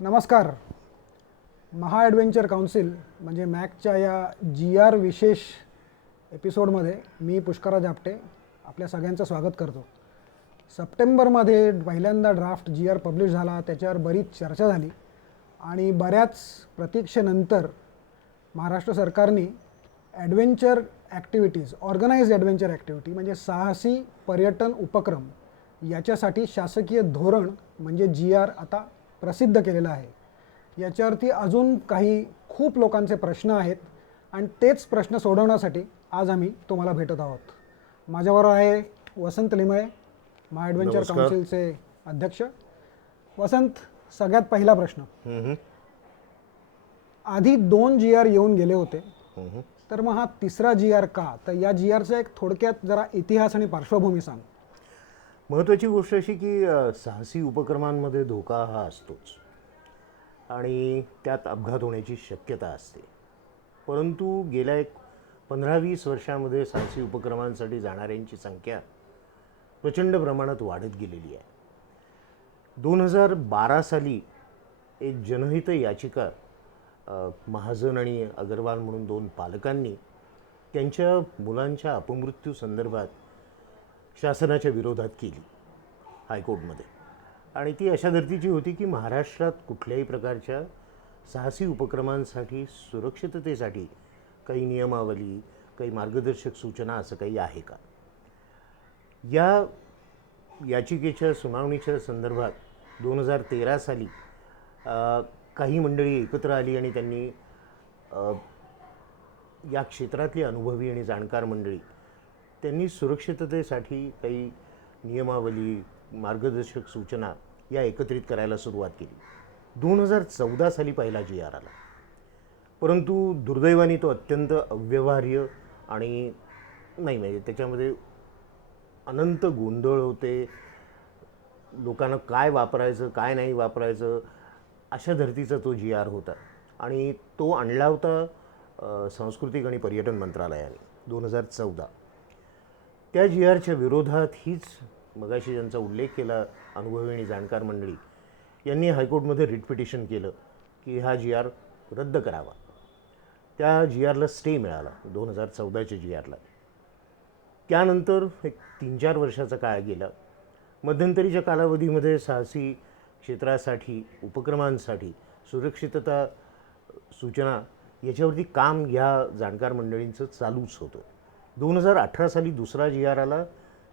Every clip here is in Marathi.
नमस्कार. महा ॲडव्हेंचर काउन्सिल म्हणजे मॅकच्या या GR विशेष एपिसोडमध्ये मी पुष्कराज आपटे आपल्या सगळ्यांचं स्वागत करतो. सप्टेंबरमध्ये पहिल्यांदा ड्राफ्ट GR पब्लिश झाला, त्याच्यावर बरीच चर्चा झाली आणि बऱ्याच प्रतीक्षेनंतर महाराष्ट्र सरकारने adventure activities, organised adventure activity म्हणजे साहसी पर्यटन उपक्रम याच्यासाठी शासकीय धोरण म्हणजे GR आता प्रसिद्ध केलेलं आहे. याच्यावरती अजून काही खूप लोकांचे प्रश्न आहेत आणि तेच प्रश्न सोडवण्यासाठी आज आम्ही तुम्हाला भेटत आहोत. माझ्याबरोबर आहे वसंत लिमये, महा ॲडव्हेंचर नमस्कार. काउन्सिलचे अध्यक्ष. वसंत, सगळ्यात पहिला प्रश्न, आधी 2 GR येऊन गेले होते, तर मग हा तिसरा GR का? तर या GRचा एक थोडक्यात जरा इतिहास आणि पार्श्वभूमी सांग. महत्त्वाची गोष्ट अशी की साहसी उपक्रमांमध्ये धोका हा असतोच आणि त्यात अपघात होण्याची शक्यता असते. परंतु गेल्या एक 15-20 वर्षामध्ये साहसी उपक्रमांसाठी जाणाऱ्यांची संख्या प्रचंड प्रमाणात वाढत गेलेली आहे. 2012 साली एक जनहित याचिका महाजन आणि अगरवाल म्हणून 2 पालकांनी त्यांच्या मुलांच्या अपमृत्यू संदर्भात शासनाच्या विरोधात केली हायकोर्टमध्ये. आणि ती अशा धर्तीची होती की महाराष्ट्रात कुठल्याही प्रकारच्या साहसी उपक्रमांसाठी सुरक्षिततेसाठी काही नियमावली, काही मार्गदर्शक सूचना असं काही आहे का. या याचिकेच्या सुनावणीच्या संदर्भात 2013 साली काही मंडळी एकत्र आली आणि त्यांनी या क्षेत्रातली अनुभवी आणि जाणकार मंडळी त्यांनी सुरक्षिततेसाठी काही नियमावली, मार्गदर्शक सूचना या एकत्रित करायला सुरुवात केली. 2014 साली पहिला GR आला, परंतु दुर्दैवाने तो अत्यंत अव्यवहार्य आणि नाही म्हणजे त्याच्यामध्ये अनंत गोंधळ होते. लोकांना काय वापरायचं काय नाही वापरायचं अशा धर्तीचा तो GR होता आणि तो आणला होता सांस्कृतिक आणि पर्यटन मंत्रालयाने 2014. त्या GRच्या विरोधात हीच मगाशी ज्यांचा उल्लेख केला अनुभवी आणि जाणकार मंडळी यांनी हायकोर्टमध्ये रिट पिटिशन केलं की हा GR रद्द करावा. त्या GRला स्टे मिळाला 2014च्या GRला. त्यानंतर एक 3-4 वर्षाचा काळ गेला. मध्यंतरीच्या कालावधीमध्ये साहसी क्षेत्रासाठी, उपक्रमांसाठी सुरक्षितता सूचना याच्यावरती काम ह्या जाणकार मंडळींचं चालूच होतं. 2018 साली दुसरा GR आला.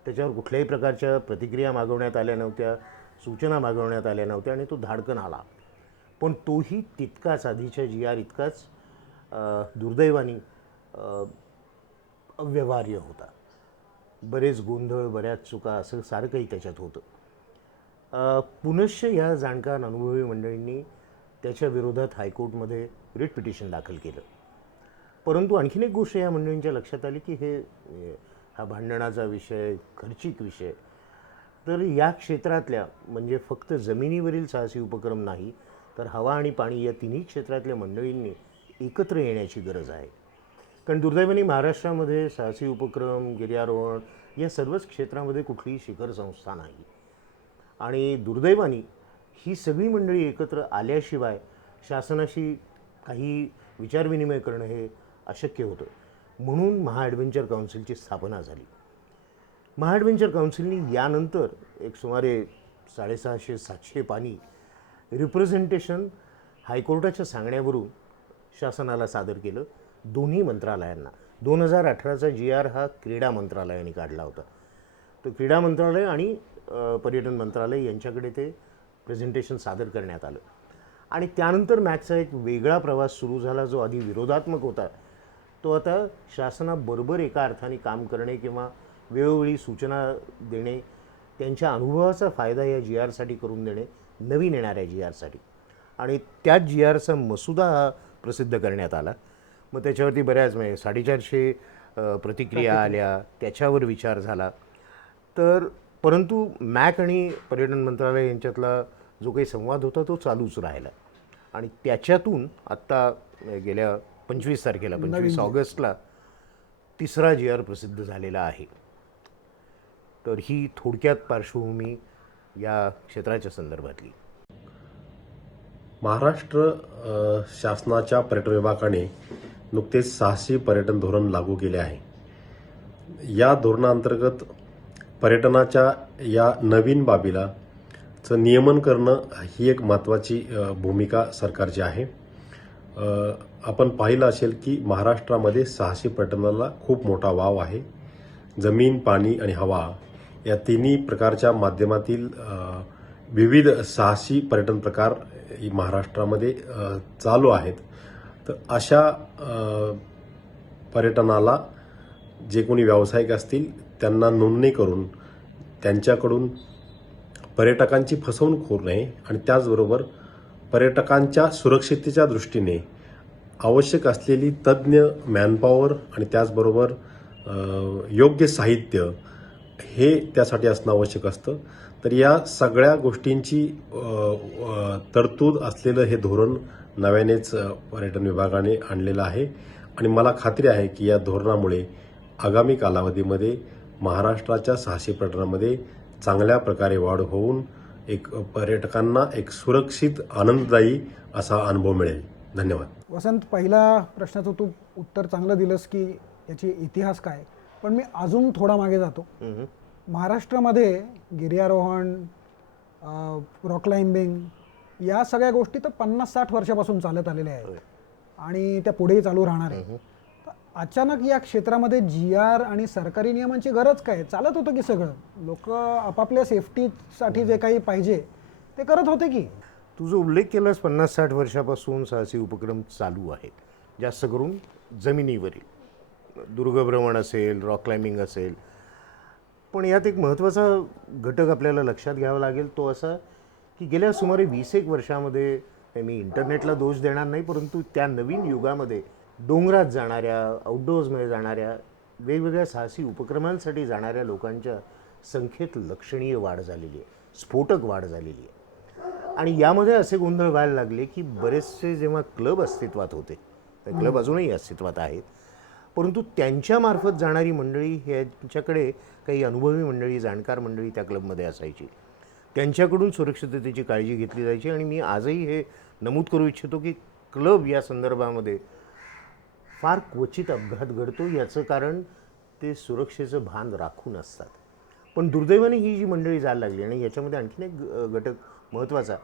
त्याच्यावर कुठल्याही प्रकारच्या प्रतिक्रिया मागवण्यात आल्या नव्हत्या, सूचना मागवण्यात आल्या नव्हत्या आणि तो धाडकन आला. पण तोही तितकाच आधीच्या GR इतकाच दुर्दैवाने अव्यवहार्य होता. बरेच गोंधळ, बऱ्याच चुका असं सारं काही त्याच्यात होतं. पुनश्च या जाणकार अनुभवी मंडळींनी त्याच्या विरोधात हायकोर्टमध्ये रिट पिटिशन दाखल केलं. परंतु आणखीन एक गोष्ट या मंडळींच्या लक्षात आली की हा भांडणाचा विषय, खर्चिक विषय, तर या क्षेत्रातल्या म्हणजे फक्त जमिनीवरील साहसी उपक्रम नाही तर हवा आणि पाणी या तिन्ही क्षेत्रातल्या मंडळींनी एकत्र येण्याची गरज आहे. कारण दुर्दैवाने महाराष्ट्रामध्ये साहसी उपक्रम, गिर्यारोहण या सर्वच क्षेत्रामध्ये कुठलीही शिखर संस्था नाही आणि दुर्दैवाने ही सगळी मंडळी एकत्र आल्याशिवाय शासनाशी काही विचारविनिमय करणं हे अशक्य होतं. म्हणून महा ॲडव्हेंचर काउन्सिलची स्थापना झाली. महा ॲडव्हेंचर काउन्सिलनी यानंतर एक सुमारे 650-700 पानी रिप्रेझेंटेशन हायकोर्टाच्या सांगण्यावरून शासनाला सादर केलं दोन्ही मंत्रालयांना. 2018चा GR हा क्रीडा मंत्रालयाने काढला होता. तर क्रीडा मंत्रालय आणि पर्यटन मंत्रालय यांच्याकडे ते प्रेझेंटेशन सादर करण्यात आलं आणि त्यानंतर मॅकचा एक वेगळा प्रवास सुरू झाला. जो आधी विरोधात्मक होता तो आता शासनाबरोबर एका अर्थाने काम करणे किंवा वेळोवेळी सूचना देणे, त्यांच्या अनुभवाचा फायदा या GRसाठी करून देणे नवीन येणाऱ्या GRसाठी. आणि त्याच GRचा मसुदा हा प्रसिद्ध करण्यात आला. मग त्याच्यावरती बऱ्याच म्हणजे 450 प्रतिक्रिया आल्या, त्याच्यावर विचार झाला. तर परंतु मॅक आणि पर्यटन मंत्रालय यांच्यातला जो काही संवाद होता तो चालूच राहिला आणि त्याच्यातून आत्ता गेल्या 25 तारखेला 25 ऑगस्टला तिसरा GR प्रसिद्ध झालेला आहे. तर ही थोडक्यात पार्श्वभूमी या क्षेत्राच्या संदर्भातली. महाराष्ट्र शासनाच्या पर्यटन विभागाने नुकतेच साहसी पर्यटन धोरण लागू केले आहे. या धोरणाअंतर्गत पर्यटनाच्या या नवीन बाबीला नियमन करणं ही एक महत्त्वाची भूमिका सरकारची आहे. आपण पाहिलं असेल की महाराष्ट्रामध्ये साहसी पर्यटनाला खूप मोठा वाव आहे. जमीन, पाणी आणि हवा या तिन्ही प्रकारच्या माध्यमातील विविध साहसी पर्यटन प्रकार महाराष्ट्रामध्ये चालू आहेत. तर अशा पर्यटनाला जे कोणी व्यावसायिक असतील त्यांना नोंदणी करून त्यांच्याकडून पर्यटकांची फसवणूक होऊ नये आणि त्याचबरोबर पर्यटकांच्या सुरक्षिततेच्या दृष्टीने आवश्यक असलेली तज्ज्ञ मॅनपॉवर आणि त्याचबरोबर योग्य साहित्य हे त्यासाठी असणं आवश्यक असतं. तर या सगळ्या गोष्टींची तरतूद असलेलं हे धोरण नव्यानेच पर्यटन विभागाने आणलेलं आहे आणि मला खात्री आहे की या धोरणामुळे आगामी कालावधीमध्ये महाराष्ट्राच्या साहसी पर्यटनामध्ये चांगल्या प्रकारे वाढ होऊन एक पर्यटकांना एक सुरक्षित आनंददायी असा अनुभव मिळेल. धन्यवाद. वसंत, पहिला प्रश्नाचं तू उत्तर चांगलं दिलंस की याची इतिहास काय, पण मी अजून थोडा मागे जातो. महाराष्ट्रामध्ये गिर्यारोहण, रॉक क्लाइम्बिंग या सगळ्या गोष्टी तर 50-60 वर्षापासून चालत आलेल्या आहेत आणि त्या पुढेही चालू राहणार आहे. अचानक या क्षेत्रामध्ये GR आणि सरकारी नियमांची गरज काय? चालत होतं की सगळं, लोक आपापल्या सेफ्टीसाठी जे काही पाहिजे ते करत होते की. तू जो उल्लेख केलास 50-60 वर्षापासून साहसी उपक्रम चालू आहेत, जास्त करून जमिनीवरील दुर्गभ्रमण असेल, रॉक क्लाइम्बिंग असेल. पण यात एक महत्त्वाचा घटक आपल्याला लक्षात घ्यावा लागेल, तो असा की गेल्या सुमारे 20-एक वर्षामध्ये, मी इंटरनेटला दोष देणार नाही, परंतु त्या नवीन युगामध्ये डोंगरात जाणाऱ्या, आउटडोअर्समध्ये जाणाऱ्या, वेगवेगळ्या साहसी उपक्रमांसाठी जाणाऱ्या लोकांच्या संख्येत लक्षणीय वाढ झालेली आहे, स्फोटक वाढ झालेली आहे. आणि यामध्ये असे गोंधळ व्हायला लागले की बरेचसे जेव्हा क्लब अस्तित्वात होते, क्लब अजूनही अस्तित्वात आहेत, परंतु त्यांच्यामार्फत जाणारी मंडळी ह्यांच्याकडे काही अनुभवी मंडळी, जाणकार मंडळी त्या क्लबमध्ये असायची, त्यांच्याकडून सुरक्षिततेची काळजी घेतली जायची. आणि मी आजही हे नमूद करू इच्छितो की क्लब या संदर्भामध्ये फार क्वचित अपघात घडतो. याचं कारण ते सुरक्षेचं भान राखून असतात. पण दुर्दैवाने ही जी मंडळी जायला लागली, आणि याच्यामध्ये आणखीन एक घटक महत्त्वाचा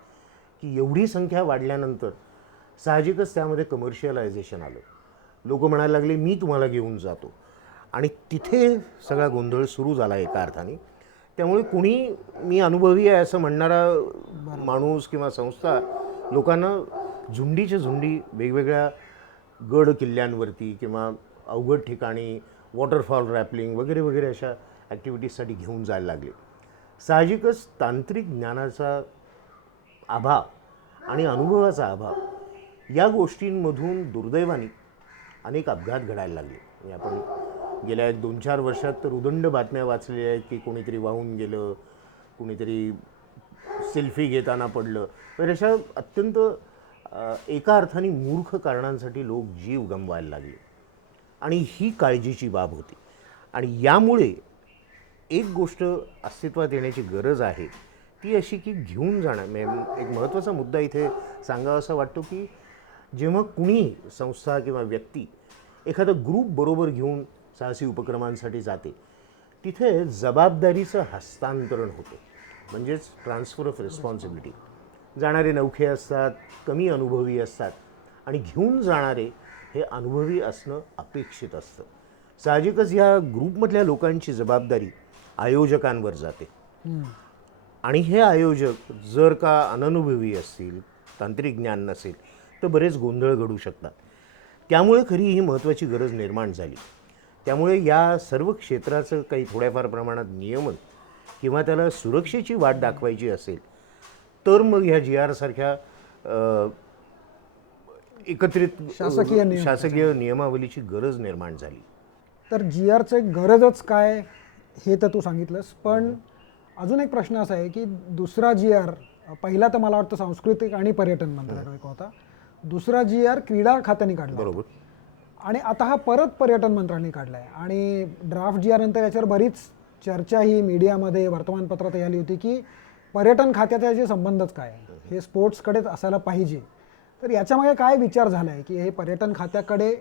की एवढी संख्या वाढल्यानंतर साहजिकच त्यामध्ये कमर्शियलायझेशन आलं. लोक म्हणायला लागले मी तुम्हाला घेऊन जातो, आणि तिथे सगळा गोंधळ सुरू झाला एका अर्थाने. त्यामुळे कुणी मी अनुभवी आहे असं म्हणणारा माणूस किंवा संस्था लोकांना झुंडीच्या झुंडी वेगवेगळ्या गड किल्ल्यांवरती किंवा अवघड ठिकाणी वॉटरफॉल रॅपलिंग वगैरे वगैरे अशा ॲक्टिव्हिटीजसाठी घेऊन जायला लागले. साहजिकच तांत्रिक ज्ञानाचा अभाव आणि अनुभवाचा अभाव या गोष्टींमधून दुर्दैवाने अनेक अपघात घडायला लागले. आपण गेल्या 1-2-4 वर्षात तर उदंड बातम्या वाचलेल्या आहेत की कोणीतरी वाहून गेलं, कोणीतरी सेल्फी घेताना पडलं. तर अशा अत्यंत एका अर्थाने मूर्ख कारणांसाठी लोक जीव गमवायला लागले, आणि ही काळजीची बाब होती. आणि यामुळे एक गोष्ट अस्तित्वात येण्याची गरज आहे, ती अशी की घेऊन जाणं. एक महत्त्वाचा मुद्दा इथे सांगावा असा वाटतो की जेव्हा कुणी संस्था किंवा व्यक्ती एखादा ग्रुप बरोबर घेऊन साहसी उपक्रमांसाठी जाते, तिथे जबाबदारीचं हस्तांतरण होतं, म्हणजेच ट्रान्सफर ऑफ रिस्पॉन्सिबिलिटी. जाणारे नवखे असतात, कमी अनुभवी असतात, आणि घेऊन जाणारे हे अनुभवी असणं अपेक्षित असतं. साहजिकच या ग्रुपमधल्या लोकांची जबाबदारी आयोजकांवर जाते, आणि हे आयोजक जर का अननुभवी असतील, तांत्रिक ज्ञान नसेल, तर बरेच गोंधळ घडू शकतात. त्यामुळे खरी ही महत्त्वाची गरज निर्माण झाली. त्यामुळे या सर्व क्षेत्राचं काही थोड्याफार प्रमाणात नियमन किंवा त्याला सुरक्षेची वाट दाखवायची असेल, तर मग ह्या GR सारख्या एकत्रित शासकीय नियमावलीची गरज निर्माण झाली. तर GRचं गरजच काय हे तर तू सांगितलंस, पण अजून एक प्रश्न असा आहे की दुसरा GR, पहिला तर मला वाटतं सांस्कृतिक आणि पर्यटन मंत्रालय होता, दुसरा GR क्रीडा खात्याने काढला, बरोबर, आणि आता हा परत पर्यटन मंत्र्यांनी काढला आहे. आणि ड्राफ्ट GR नंतर याच्यावर बरीच चर्चा ही मीडियामध्ये, वर्तमानपत्रात आली होती की पर्यटन खात्याचे संबंधच काय, हे स्पोर्ट्सकडेच असायला पाहिजे. तर याच्यामागे काय विचार झाला आहे की हे पर्यटन खात्याकडे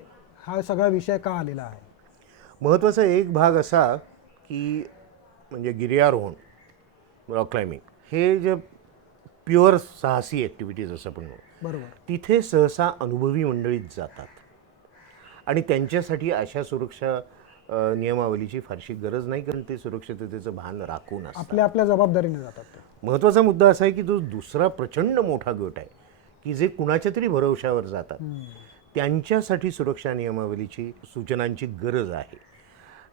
हा सगळा विषय का आलेला आहे? महत्त्वाचा एक भाग असा की म्हणजे गिर्यारोहण, रॉक क्लाइम्बिंग हे जे प्युअर साहसी ॲक्टिव्हिटीज असं आपण म्हणू, बरोबर. तिथे सहसा अनुभवी मंडळीत जातात आणि त्यांच्यासाठी अशा सुरक्षा नियमावलीची फारशी गरज नाही, कारण ते सुरक्षिततेचं भान राखून असतात. आपल्या आपल्या जबाबदारीने जातात ते. महत्त्वाचा मुद्दा असा आहे की जो दुसरा प्रचंड मोठा गट आहे की जे कुणाच्या तरी भरवशावर जातात, त्यांच्यासाठी सुरक्षा नियमावलीची सूचनांची गरज आहे.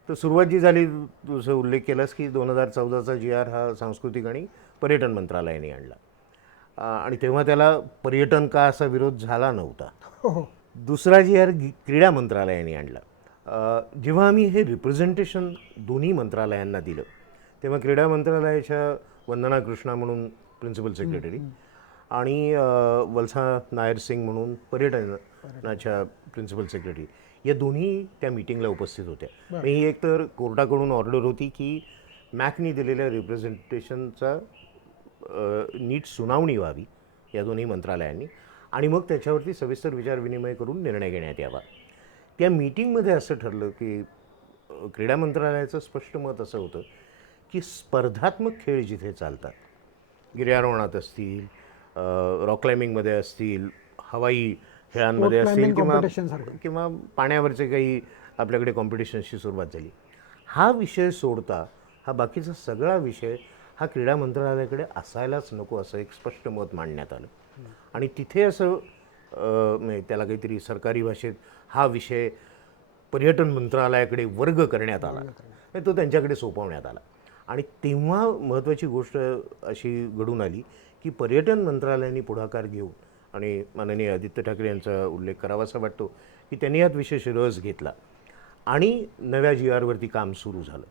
तर सुरुवात जी झाली, तुझं उल्लेख केलास की 2014चा GR हा सांस्कृतिक आणि पर्यटन मंत्रालयाने आणला. आणि तेव्हा त्याला पर्यटन का असा विरोध झाला नव्हता. हो हो. दुसरा GR क्रीडा मंत्रालयाने आणला. जेव्हा आम्ही हे रिप्रेझेंटेशन दोन्ही मंत्रालयांना दिलं, तेव्हा क्रीडा मंत्रालयाच्या वंदना कृष्णा म्हणून प्रिन्सिपल सेक्रेटरी आणि वल्सा नायर सिंग म्हणून पर्यटनाच्या प्रिन्सिपल सेक्रेटरी, या दोन्ही त्या मीटिंगला उपस्थित होत्या. ही एक तर कोर्टाकडून ऑर्डर होती की मॅकनी दिलेल्या रिप्रेझेंटेशनचा नीट सुनावणी व्हावी या दोन्ही मंत्रालयांनी आणि मग त्याच्यावरती सविस्तर विचारविनिमय करून निर्णय घेण्यात यावा. त्या मीटिंगमध्ये असं ठरलं की क्रीडा मंत्रालयाचं स्पष्ट मत असं होतं की स्पर्धात्मक खेळ जिथे चालतात, गिर्यारोहणात असतील, रॉक क्लाइम्बिंगमध्ये असतील, हवाई खेळांमध्ये असतील किंवा पाण्यावरचे काही आपल्याकडे कॉम्पिटिशन्सची सुरुवात झाली, हा विषय सोडता हा बाकीचा सगळा विषय हा क्रीडा मंत्रालयाकडे असायलाच नको असं एक स्पष्ट मत मांडण्यात आलं. आणि तिथे असं त्याला काहीतरी सरकारी भाषेत हा विषय पर्यटन मंत्रालयाकडे वर्ग करण्यात आला, तो त्यांच्याकडे सोपवण्यात आला. आणि तेव्हा महत्त्वाची गोष्ट अशी घडून आली की पर्यटन मंत्रालयाने पुढाकार घेऊन, आणि माननीय आदित्य ठाकरे यांचा उल्लेख करावासा वाटतो की त्यांनी यात विशेष रस घेतला आणि नव्या GRवरती काम सुरू झालं.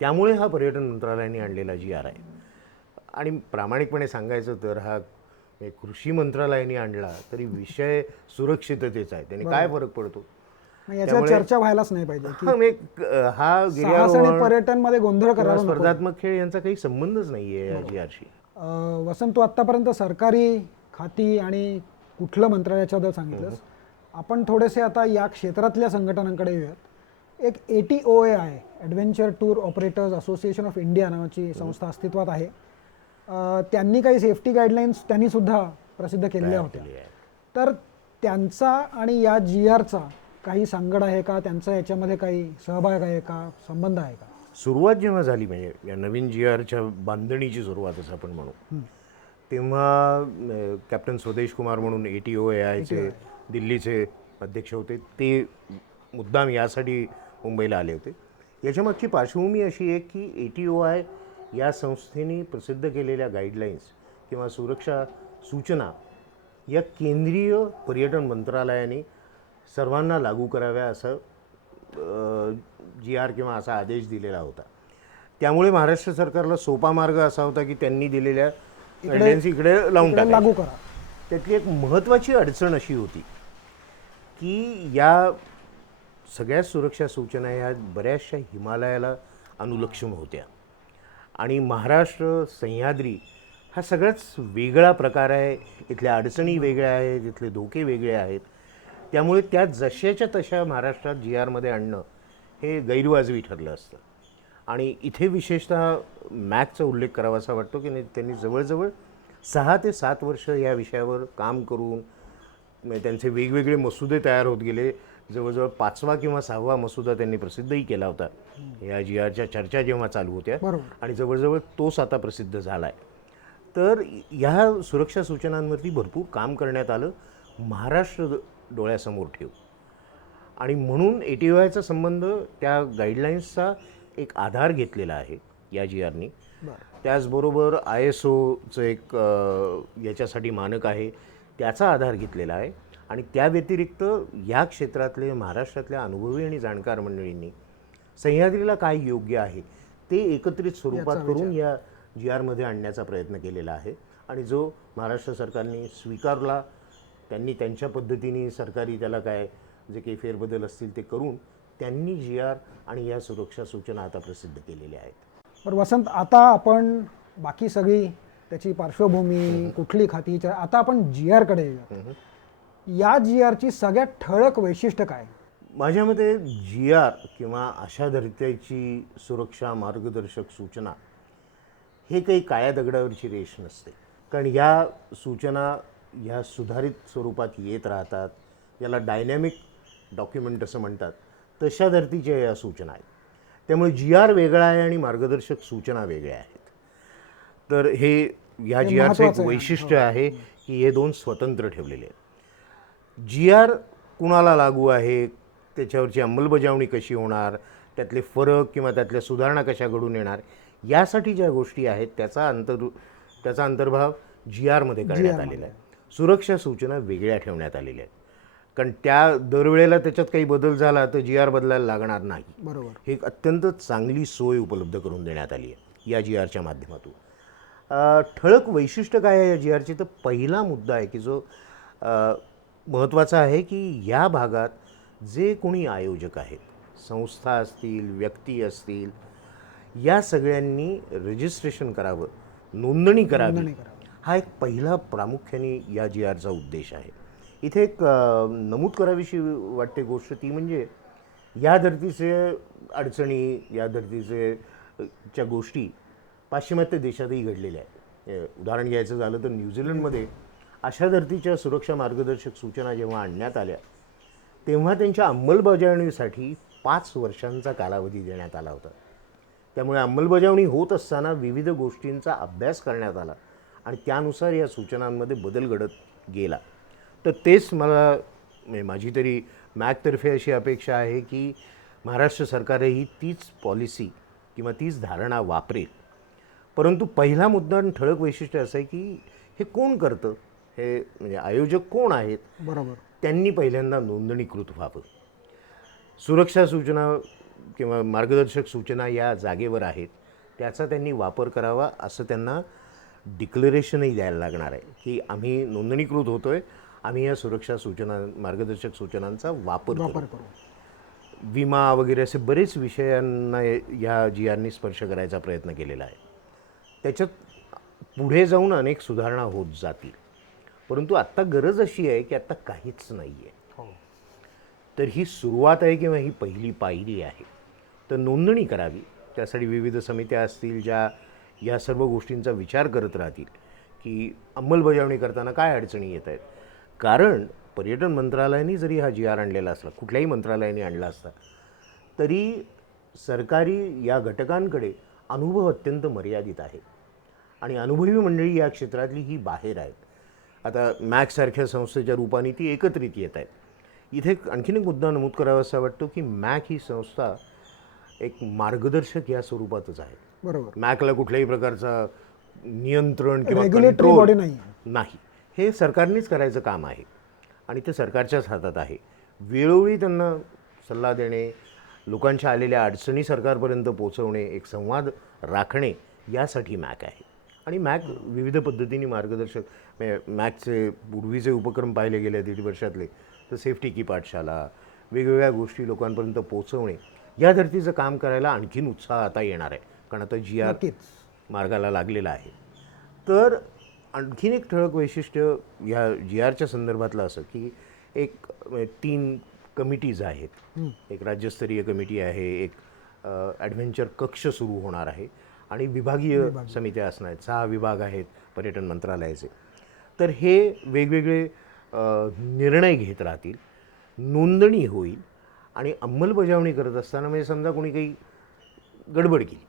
त्यामुळे हा पर्यटन मंत्रालयाने आणलेला GR आहे. आणि प्रामाणिकपणे सांगायचं तर हा कृषी मंत्रालयाने आणला तरी विषय सुरक्षिततेचा आहे, त्याने काय फरक पडतो? याच्यावर चर्चा व्हायलाच नाही पाहिजे की हा साहस आणि पर्यटन मध्ये गोंधळ करायला नको. स्पर्धात्मक खेळ यांचा काही संबंधच नाहीये या GRशी. वसंत, तू आतापर्यंत सरकारी खाती आणि कुठलं मंत्रालयाच्याबद्दल सांगितलंस. आपण थोडेसे आता या क्षेत्रातल्या संघटनांकडे येऊयात. एक ATOA आहे, adventure tour operators association of India नावाची संस्था अस्तित्वात आहे. त्यांनी काही सेफ्टी गाईडलाईन्स त्यांनी सुद्धा प्रसिद्ध केलेल्या होत्या. तर त्यांचा आणि या GRचा काही सांगड आहे का? त्यांचा याच्यामध्ये काही सहभाग आहे का, संबंध आहे का? सुरुवात जेव्हा झाली, म्हणजे या नवीन GRच्या बांधणीची सुरुवात असं आपण म्हणू, तेव्हा कॅप्टन स्वदेश कुमार म्हणून ATOAचे दिल्लीचे अध्यक्ष होते. ते मुद्दाम यासाठी मुंबईला आले होते. याच्यामागची पार्श्वभूमी अशी आहे की ATOI या संस्थेने प्रसिद्ध केलेल्या गाईडलाईन्स किंवा सुरक्षा सूचना या केंद्रीय पर्यटन मंत्रालयाने सर्वांना लागू कराव्या असं GR किंवा असा आदेश दिलेला होता. त्यामुळे महाराष्ट्र सरकारला सोपा मार्ग असा होता की त्यांनी दिलेल्या गाईडलाईन्स इकडे लावून लागू करा. त्यातली एक महत्त्वाची अडचण अशी होती की या सगळ्या सुरक्षा सूचना ह्या बऱ्याचशा हिमालयाला अनुलक्षून होत्या आणि महाराष्ट्र सह्याद्री हा सगळ्याच वेगळा प्रकार आहे. इथल्या अडचणी वेगळ्या आहेत, इथले धोके वेगळे आहेत. त्यामुळे त्या जशाच्या तशा महाराष्ट्रात GRमध्ये आणणं हे गैरवाजवी ठरलं असतं. आणि इथे विशेषतः मॅकचा उल्लेख करावासा वाटतो की त्यांनी जवळजवळ 6 ते 7 वर्ष या विषयावर काम करून त्यांचे वेगवेगळे मसुदे तयार होत गेले. जवळजवळ 5वा किंवा 6वा मसुदा त्यांनी प्रसिद्धही केला होता या GRच्या चर्चा जेव्हा चालू होत्या, आणि जवळजवळ तोच आता प्रसिद्ध झाला आहे. तर ह्या सुरक्षा सूचनांवरती भरपूर काम करण्यात आलं महाराष्ट्र डोळ्यासमोर ठेवून. आणि म्हणून ATOIचा संबंध त्या गाईडलाईन्सचा एक आधार घेतलेला आहे या GRनी. त्याचबरोबर ISOचं एक याच्यासाठी मानक आहे, त्याचा आधार घेतलेला आहे. आणि त्या व्यतिरिक्त या क्षेत्रातले महाराष्ट्रातल्या अनुभवी आणि जाणकार मंडळींनी सह्याद्रीला काय योग्य आहे ते एकत्रित स्वरूपात करून या GRमध्ये आणण्याचा प्रयत्न केलेला आहे. आणि जो महाराष्ट्र सरकारने स्वीकारला, त्यांनी त्यांच्या पद्धतीने सरकारी त्याला काय जे काही फेरबदल असतील ते करून त्यांनी GR आणि या सुरक्षा सूचना आता प्रसिद्ध केलेल्या आहेत. बरं वसंत, आता आपण बाकी सगळी त्याची पार्श्वभूमी कुठली खाती, आता आपण GRकडे येऊया. या जी आरची सगळ्यात ठळक वैशिष्ट्य काय? माझ्या मते जी आर किंवा अशा धर्त्याची सुरक्षा मार्गदर्शक सूचना हे काही काळ्या दगडावरची रेष नसते. कारण या सूचना ह्या सुधारित स्वरूपात येत राहतात. याला डायनॅमिक डॉक्युमेंट असं म्हणतात. तशा धर्तीच्या या सूचना आहेत. त्यामुळे जी आर वेगळा आहे आणि मार्गदर्शक सूचना वेगळ्या आहेत. तर हे या जी आरचं एक महत्त्वाचं आहे. वैशिष्ट्य आहे की हे दोन स्वतंत्र ठेवलेले आहेत. जी आर कुणाला लागू आहे, त्याच्यावरची अंमलबजावणी कशी होणार, त्यातले फरक किंवा त्यातल्या सुधारणा कशा घडून येणार, यासाठी ज्या गोष्टी आहेत त्याचा अंतर्भाव जी आरमध्ये करण्यात आलेला आहे. सुरक्षा सूचना वेगळ्या ठेवण्यात आलेल्या आहेत. कारण त्या दरवेळेला त्याच्यात काही बदल झाला तर जी आर बदलायला लागणार नाही. बरोबर. हे एक अत्यंत चांगली सोय उपलब्ध करून देण्यात आली आहे या जी आरच्या माध्यमातून. ठळक वैशिष्ट्य काय आहे या जी आरची, तर पहिला मुद्दा आहे की जो महत्त्वाचा आहे की या भागात जे कोणी आयोजक आहेत, संस्था असतील, व्यक्ती असतील, या सगळ्यांनी रजिस्ट्रेशन करावं, नोंदणी करावी. हा एक पहिला प्रामुख्याने या जी आरचा उद्देश आहे. इथे एक नमूद करावीशी वाटते गोष्ट ती म्हणजे या धर्तीचे अडचणी, या च्या गोष्टी पाश्चिमात्य देशातही घडलेल्या आहेत. उदाहरण घ्यायचं झालं तर न्यूझीलंडमध्ये अशा धर्तीच्या सुरक्षा मार्गदर्शक सूचना जेव्हा आणण्यात आल्या तेव्हा त्यांच्या अंमलबजावणीसाठी 5 वर्षांचा कालावधी देण्यात आला होता. त्यामुळे अंमलबजावणी होत असताना विविध गोष्टींचा अभ्यास करण्यात आला आणि त्यानुसार या सूचनांमध्ये बदल घडत गेला. तर तेच मला माझी तरी मॅकतर्फे अशी अपेक्षा आहे की महाराष्ट्र सरकारही तीच पॉलिसी किंवा तीच धारणा वापरेल. परंतु पहिला मुद्दा आणि ठळक वैशिष्ट्य असं आहे की हे कोण करतं, हे म्हणजे आयोजक कोण आहेत, बरोबर. त्यांनी पहिल्यांदा नोंदणीकृत व्हावं. सुरक्षा सूचना किंवा मार्गदर्शक सूचना या जागेवर आहेत त्याचा त्यांनी वापर करावा असं त्यांना डिक्लेरेशनही द्यायला लागणार आहे की आम्ही नोंदणीकृत होतो आहे, आम्ही या सुरक्षा सूचना मार्गदर्शक सूचनांचा वापर करू. विमा वगैरे असे बरेच विषयांना या जी आरनी स्पर्श करायचा प्रयत्न केलेला आहे. त्याच्यात पुढे जाऊन अनेक सुधारणा होत जातील. परंतु आत्ता गरज अशी आहे की आत्ता काहीच नाही आहे. तर ही सुरुवात आहे किंवा ही पहिली पायरी आहे. तर नोंदणी करावी. त्यासाठी विविध समित्या असतील ज्या या सर्व गोष्टींचा विचार करत राहतील की अंमलबजावणी करताना काय अडचणी येत आहेत. कारण पर्यटन मंत्रालयाने जरी हा जी आर आणलेला असला, कुठल्याही मंत्रालयाने आणला असता, तरी सरकारी या घटकांकडे अनुभव अत्यंत मर्यादित आहे आणि अनुभवी मंडळी या क्षेत्रातली ही बाहेर आहेत. आता मॅकसारख्या संस्थेच्या रूपाने ती एकत्रित येत आहेत. इथे आणखीन एक मुद्दा नमूद करावा असा वाटतो की मॅक ही संस्था एक मार्गदर्शक या स्वरूपातच आहे. बरोबर. मॅकला कुठल्याही प्रकारचा नियंत्रण किंवा रेग्युलेटरी बॉडी नाही. हे सरकारनेच करायचं काम आहे आणि ते सरकारच्याच हातात आहे. वेळोवेळी त्यांना सल्ला देणे, लोकांच्या आलेल्या अडचणी सरकारपर्यंत पोहोचवणे, एक संवाद राखणे यासाठी मॅक आहे. आणि मॅक विविध पद्धतीने मार्गदर्शक मॅकचे पूर्वीचे उपक्रम पाहिले गेले 1.5 वर्षातले तर सेफ्टी की पाठशाला, वेगवेगळ्या गोष्टी लोकांपर्यंत पोहोचवणे या धर्तीचं काम करायला आणखीन उत्साह आता येणार आहे. कारण आता जी आर मार्गाला लागलेला आहे. तर आणखीन एक ठळक वैशिष्ट्य या जी आरच्या संदर्भातलं असं की एक 3 कमिटीज आहेत. एक राज्यस्तरीय कमिटी आहे, एक ॲडव्हेंचर कक्ष सुरू होणार आहे आणि विभागीय समित्या असणार आहेत. 6 विभाग आहेत पर्यटन मंत्रालयाचे. तर हे वेगवेगळे निर्णय घेत राहतील, नोंदणी होईल आणि अंमलबजावणी करत असताना म्हणजे समजा कोणी काही गडबड केली,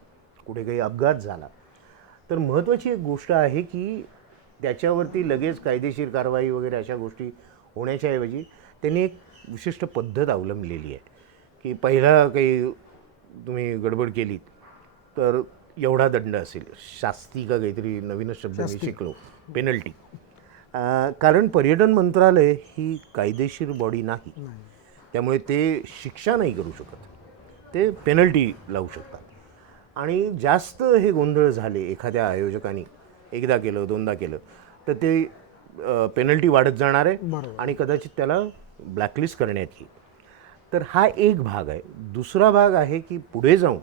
कुठे काही अपघात झाला, तर महत्त्वाची एक गोष्ट आहे की त्याच्यावरती लगेच कायदेशीर कारवाई वगैरे अशा गोष्टी होण्याच्या ऐवजी त्यांनी एक विशिष्ट पद्धत अवलंबलेली आहे की पहिला काही तुम्ही गडबड केली तर एवढा दंड असेल, शास्ती का काहीतरी नवीनच शब्द मी शिकलो, पेनल्टी. कारण पर्यटन मंत्रालय ही कायदेशीर बॉडी नाही, त्यामुळे ते शिक्षा नाही करू शकत, ते पेनल्टी लावू शकतात. आणि जास्त हे गोंधळ झाले एखाद्या आयोजकांनी एकदा केलं 2दा केलं तर ते पेनल्टी वाढत जाणार आहे आणि कदाचित त्याला ब्लॅकलिस्ट करण्यात येईल. तर हा एक भाग आहे. दुसरा भाग आहे की पुढे जाऊन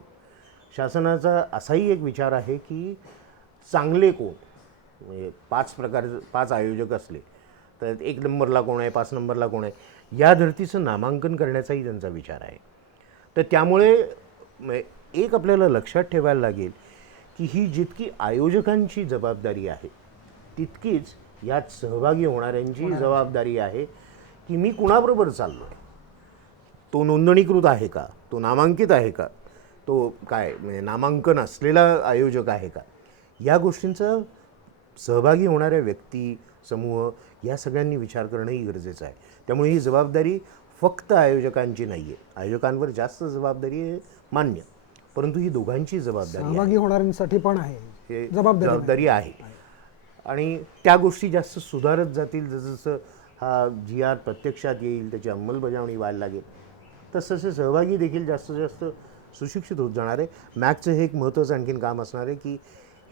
शासनाचा असाही एक विचार आहे की चांगले कोण, म्हणजे 5 आयोजक असले तर 1 नंबरला कोण आहे, 5 नंबरला कोण आहे, या धर्तीचं नामांकन करण्याचाही त्यांचा विचार आहे. तर त्यामुळे एक आपल्याला लक्षात ठेवायला लागेल की ही जितकी आयोजकांची जबाबदारी आहे तितकीच यात सहभागी होणाऱ्यांची जबाबदारी आहे की मी कुणाबरोबर चाललो आहे, तो नोंदणीकृत आहे का, तो नामांकित आहे का, तो काय म्हणजे नामांकन असलेला आयोजक आहे का, या गोष्टींचा सहभागी होणाऱ्या व्यक्ती समूह या सगळ्यांनी विचार करणंही गरजेचं आहे. त्यामुळे ही जबाबदारी फक्त आयोजकांची नाही आहे, आयोजकांवर जास्त जबाबदारी आहे मान्य, परंतु ही दोघांची जबाबदारी आहे. सहभागी होणाऱ्यांसाठी पण आहे हे जबाबदारी जबाबदारी आहे. आणि त्या गोष्टी जास्त सुधारत जातील जसं हा GR प्रत्यक्षात येईल, त्याची अंमलबजावणी व्हायला लागेल, तसं सहभागी देखील जास्तीत जास्त सुशिक्षित होत जाणार आहे. मॅकचं हे एक महत्त्वाचं आणखीन काम असणार आहे की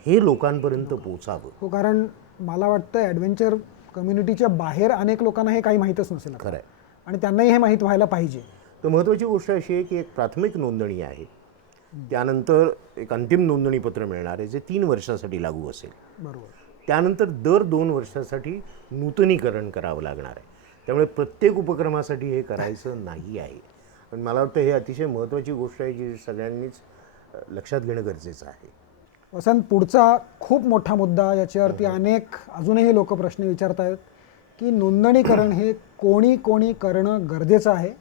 हे लोकांपर्यंत पोचावं. हो, कारण मला वाटतं ॲडव्हेंचर कम्युनिटीच्या बाहेर अनेक लोकांना हे काही माहीतच नसेल आता. खरं आहे. आणि त्यांनाही हे माहीत व्हायला पाहिजे. तर महत्त्वाची गोष्ट अशी आहे की एक प्राथमिक नोंदणी आहे, त्यानंतर एक अंतिम नोंदणीपत्र मिळणार आहे जे 3 वर्षासाठी लागू असेल. बरोबर. त्यानंतर दर 2 वर्षासाठी नूतनीकरण करावं लागणार आहे. त्यामुळे प्रत्येक उपक्रमासाठी हे करायचं नाही आहे. पण मला वाटतं हे अतिशय महत्त्वाची गोष्ट आहे जी सगळ्यांनीच लक्षात घेणं गरजेचं आहे. वसंत, पुढचा खूप मोठा मुद्दा, याच्यावरती अनेक अजूनही लोक प्रश्न विचारत आहेत की नोंदणीकरण हे कोणी कोणी करणं गरजेचं आहे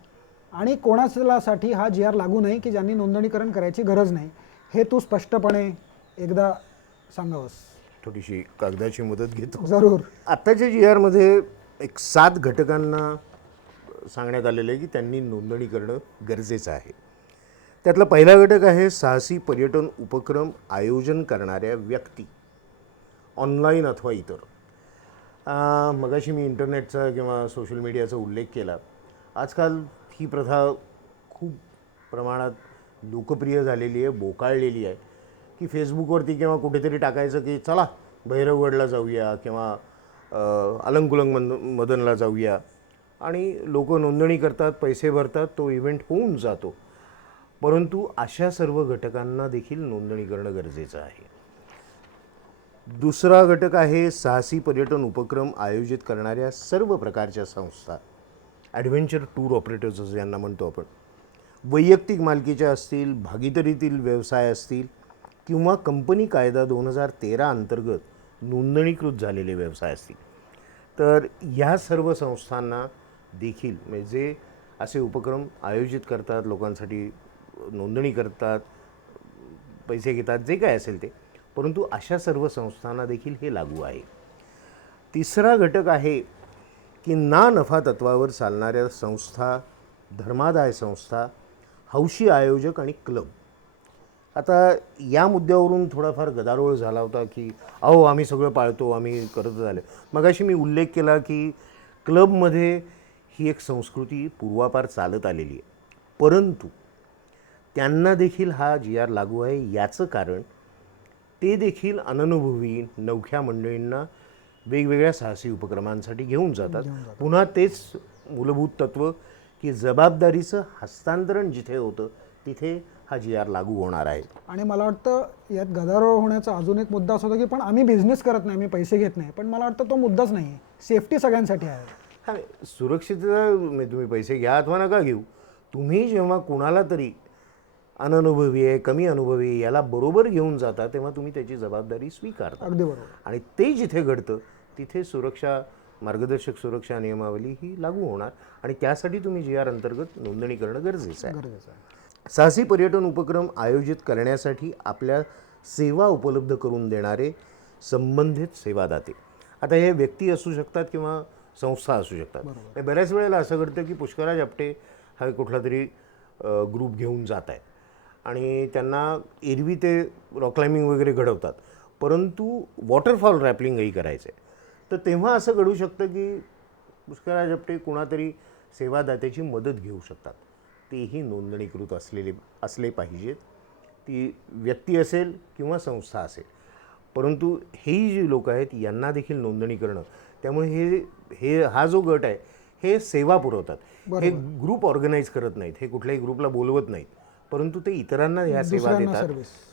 आणि कोणासाठी हा GR लागू नाही की ज्यांनी नोंदणीकरण करायची गरज नाही, हे तू स्पष्टपणे एकदा सांगावंस. थोडीशी कागदाची मदत घेतो. जरूर. आत्ताच्या GRमध्ये एक 7 घटकांना सांगण्यात आलेलं आहे की त्यांनी नोंदणी करणं गरजेचं आहे. त्यातला पहिला घटक आहे साहसी पर्यटन उपक्रम आयोजन करणाऱ्या व्यक्ती, ऑनलाईन अथवा इतर. मगाशी मी इंटरनेटचा किंवा सोशल मीडियाचा उल्लेख केला. आजकाल ही प्रथा खूप प्रमाणात लोकप्रिय झालेली आहे, बोकाळलेली आहे की फेसबुकवरती किंवा कुठेतरी टाकायचं की चला भैरवगडला जाऊया किंवा अलंकुलंग मदनला जाऊया, आणि लोक नोंदणी करतात, पैसे भरतात, तो इव्हेंट होऊन जातो. परंतु अशा सर्व घटकांना देखील नोंदणी करणं गरजेचं आहे. दुसरा घटक आहे साहसी पर्यटन उपक्रम आयोजित करणाऱ्या सर्व प्रकारच्या संस्था, ॲडव्हेंचर टूर ऑपरेटर्स असं यांना म्हणतो आपण. वैयक्तिक मालकीच्या असतील, भागीदारीतील व्यवसाय असतील किंवा कंपनी कायदा 2013 अंतर्गत नोंदणीकृत झालेले व्यवसाय असतील, तर ह्या सर्व संस्थांना देखील म्हणजे जे असे उपक्रम आयोजित करतात, लोकांसाठी नोंदणी करतात, पैसे घेतात, जे काय असेल ते, परंतु अशा सर्व संस्थांना देखील हे लागू आहे. तिसरा घटक आहे की ना नफा तत्वावर चालणाऱ्या संस्था, धर्मादाय संस्था, हौशी आयोजक आणि क्लब. आता या मुद्द्यावरून थोडाफार गदारोळ झाला होता की अहो आम्ही सगळं पाळतो, आम्ही करत झाले. मगाशी मी उल्लेख केला की क्लबमध्ये ही एक संस्कृती पूर्वापार चालत आलेली आहे, परंतु त्यांना देखील हा GR लागू आहे. याचं कारण ते देखील अननुभवी नवख्या मंडळींना वेगवेगळ्या साहसी उपक्रमांसाठी घेऊन जातात. पुन्हा तेच मूलभूत तत्व की जबाबदारीचं हस्तांतरण जिथे होतं तिथे हा GR लागू होणार आहे. आणि मला वाटतं यात गदारोळ होण्याचा अजून एक मुद्दा असा होता की पण आम्ही बिझनेस करत नाही, आम्ही पैसे घेत नाही. पण मला वाटतं तो मुद्दाच नाही आहे. सेफ्टी सगळ्यांसाठी आहे. हा, सुरक्षितता म्हणजे तुम्ही पैसे घ्या अथवा नका घेऊ, तुम्ही जेव्हा कुणाला तरी अननुभवी आहे, कमी अनुभवी आहे, याला बरोबर घेऊन जाता तेव्हा तुम्ही त्याची जबाबदारी स्वीकारता. अगदी बरोबर. आणि ते जिथे घडतं तिथे मार्गदर्शक सुरक्षा नियमावली ही लागू होणार आणि त्यासाठी तुम्ही GR अंतर्गत नोंदणी करणं गरजेचं आहे. साहसी पर्यटन उपक्रम आयोजित करण्यासाठी आपल्या सेवा उपलब्ध करून देणारे संबंधित सेवादाते, आता हे व्यक्ती असू शकतात किंवा संस्था असू शकतात. बऱ्याच वेळेला असं घडतं की पुष्कराज आपटे हा कुठला तरी ग्रुप घेऊन जात आहेत आणि त्यांना एरवी ते रॉक क्लाइम्बिंग वगैरे घडवतात, परंतु वॉटरफॉल रॅपलिंगही करायचं आहे. तर तेव्हा असं घडू शकतं की पुष्कराज आपटे कुणातरी सेवादात्याची मदत घेऊ शकतात. तेही नोंदणीकृत असले पाहिजेत, ती व्यक्ती असेल किंवा संस्था असेल. परंतु हेही जी लोक आहेत यांना देखील नोंदणी करणं, त्यामुळे हा जो गट आहे हे सेवा पुरवतात. हे ग्रुप ऑर्गनाईज करत नाहीत, हे कुठल्याही ग्रुपला बोलवत नाहीत, परंतु ते इतरांना ह्या सेवा देतात.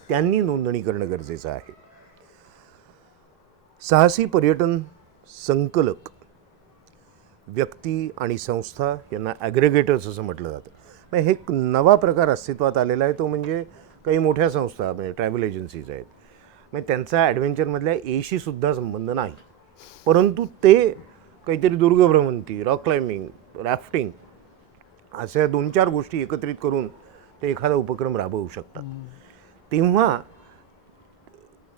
त्यांनी नोंदणी करणं गरजेचं आहे. साहसी पर्यटन संकलक व्यक्ती आणि संस्था यांना ॲग्रिगेटर्स असं म्हटलं जातं. मग हे एक नवा प्रकार अस्तित्वात आलेला आहे, तो म्हणजे काही मोठ्या संस्था म्हणजे ट्रॅव्हल एजन्सीज आहेत. मग त्यांचा ॲडव्हेंचरमधल्या एशी सुद्धा संबंध नाही, परंतु ते काहीतरी दुर्गभ्रमंती, रॉक क्लाइम्बिंग, राफ्टिंग अशा 2-4 गोष्टी एकत्रित करून ते एखादा उपक्रम राबवू शकतात. तेव्हा